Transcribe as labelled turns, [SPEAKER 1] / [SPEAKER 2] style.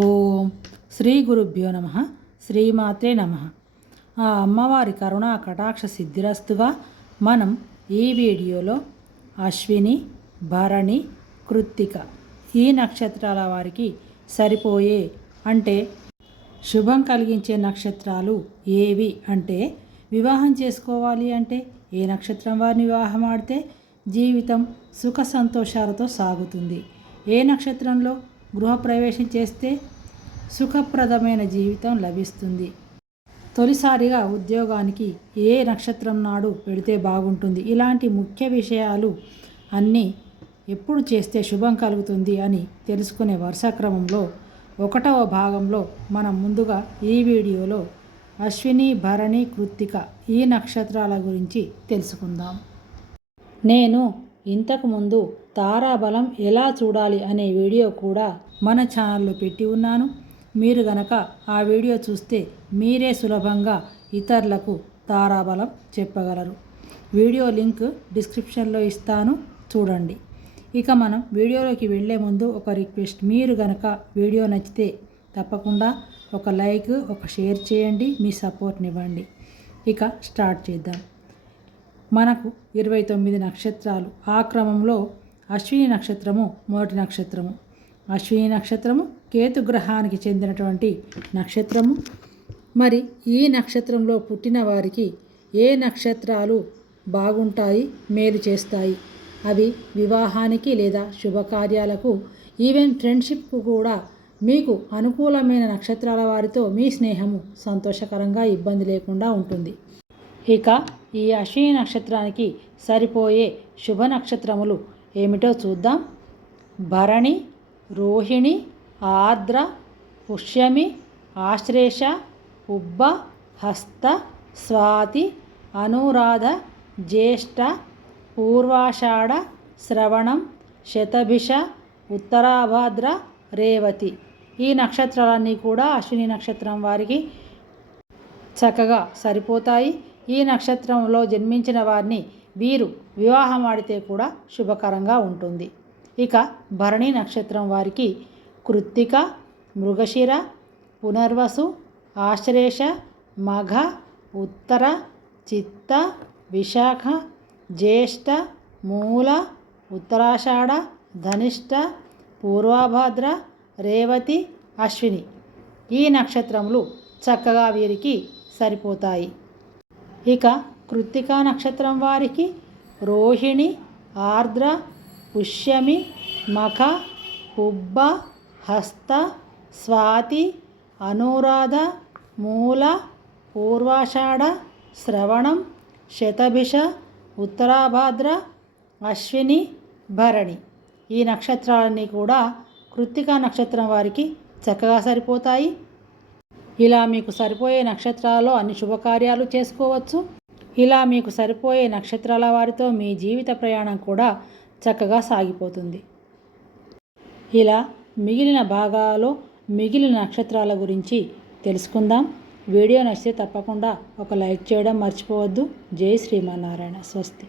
[SPEAKER 1] ఓం శ్రీ గురుభ్యో నమ శ్రీమాత్రే నమ. ఆ అమ్మవారి కరుణా కటాక్ష సిద్ధిరస్తుగా మనం ఈ వీడియోలో అశ్విని భరణి కృత్తిక ఈ నక్షత్రాల వారికి సరిపోయే అంటే శుభం కలిగించే నక్షత్రాలు ఏవి అంటే వివాహం చేసుకోవాలి అంటే ఏ నక్షత్రం వారిని వివాహం ఆడితే జీవితం సుఖ సంతోషాలతో సాగుతుంది. ఏ నక్షత్రంలో గృహప్రవేశం చేస్తే సుఖప్రదమైన జీవితం లభిస్తుంది. తొలిసారిగా ఉద్యోగానికి ఏ నక్షత్రం నాడు పెడితే బాగుంటుంది? ఇలాంటి ముఖ్య విషయాలు అన్నీ ఎప్పుడు చేస్తే శుభం కలుగుతుంది అని తెలుసుకునే వరుస క్రమంలో ఒకటవ భాగంలో మనం ముందుగా ఈ వీడియోలో అశ్విని భరణి కృత్తిక ఈ నక్షత్రాల గురించి తెలుసుకుందాం. నేను ఇంతకుముందు తారాబలం ఎలా చూడాలి అనే వీడియో కూడా మన ఛానల్లో పెట్టి ఉన్నాను. మీరు గనక ఆ వీడియో చూస్తే మీరే సులభంగా ఇతరులకు తారాబలం చెప్పగలరు. వీడియో లింక్ డిస్క్రిప్షన్లో ఇస్తాను. చూడండి. ఇక మనం వీడియోలోకి వెళ్ళే ముందు ఒక రిక్వెస్ట్. మీరు గనక వీడియో నచ్చితే తప్పకుండా ఒక లైక్ ఒక షేర్ చేయండి. మీ సపోర్ట్నివ్వండి. ఇక స్టార్ట్ చేద్దాం. మనకు ఇరవై తొమ్మిది నక్షత్రాలు. ఆ క్రమంలో అశ్విని నక్షత్రము మొదటి నక్షత్రము. అశ్విని నక్షత్రము కేతు గ్రహానికి చెందినటువంటి నక్షత్రము. మరి ఈ నక్షత్రంలో పుట్టిన వారికి ఏ నక్షత్రాలు బాగుంటాయి మేలు చేస్తాయి? అవి వివాహానికి లేదా శుభకార్యాలకు ఈవెన్ ఫ్రెండ్షిప్కు కూడా మీకు అనుకూలమైన నక్షత్రాల వారితో మీ స్నేహము సంతోషకరంగా ఇబ్బంది లేకుండా ఉంటుంది. ఇక ఈ అశ్విని నక్షత్రానికి సరిపోయే శుభ నక్షత్రములు ఏమిటో చూద్దాం. భరణి రోహిణి ఆర్ద్ర పుష్యమి ఆశ్లేష ఉబ్బ హస్త స్వాతి అనురాధ జ్యేష్ఠ పూర్వాషాఢ శ్రవణం శతభిష ఉత్తరాభాద్ర రేవతి. ఈ నక్షత్రాలన్నీ కూడా అశ్విని నక్షత్రం వారికి చక్కగా సరిపోతాయి. ఈ నక్షత్రంలో జన్మించిన వారిని వీరు వివాహం ఆడితే కూడా శుభకరంగా ఉంటుంది. ఇక భరణి నక్షత్రం వారికి కృత్తిక మృగశిర పునర్వసు ఆశ్లేష మఘ ఉత్తర చిత్త విశాఖ జ్యేష్ఠ మూల ఉత్తరాషాఢ ధనిష్ట పూర్వభద్ర రేవతి అశ్విని. ఈ నక్షత్రములు చక్కగా వీరికి సరిపోతాయి. ఇక కృత్తికా నక్షత్రం వారికి రోహిణి ఆర్ద్ర పుష్యమి మఖ పుబ్బ హస్త స్వాతి అనురాధ మూల పూర్వాషాఢ శ్రవణం శతభిష ఉత్తరాభాద్ర అశ్విని భరణి. ఈ నక్షత్రాలన్నీ కూడా కృత్తికా నక్షత్రం వారికి చక్కగా సరిపోతాయి. ఇలా మీకు సరిపోయే నక్షత్రాల్లో అన్ని శుభకార్యాలు చేసుకోవచ్చు. ఇలా మీకు సరిపోయే నక్షత్రాల వారితో మీ జీవిత ప్రయాణం కూడా చక్కగా సాగిపోతుంది. ఇలా మిగిలిన భాగాల్లో మిగిలిన నక్షత్రాల గురించి తెలుసుకుందాం. వీడియో నచ్చితే తప్పకుండా ఒక లైక్ చేయడం మర్చిపోవద్దు. జై శ్రీమన్నారాయణ. స్వస్తి.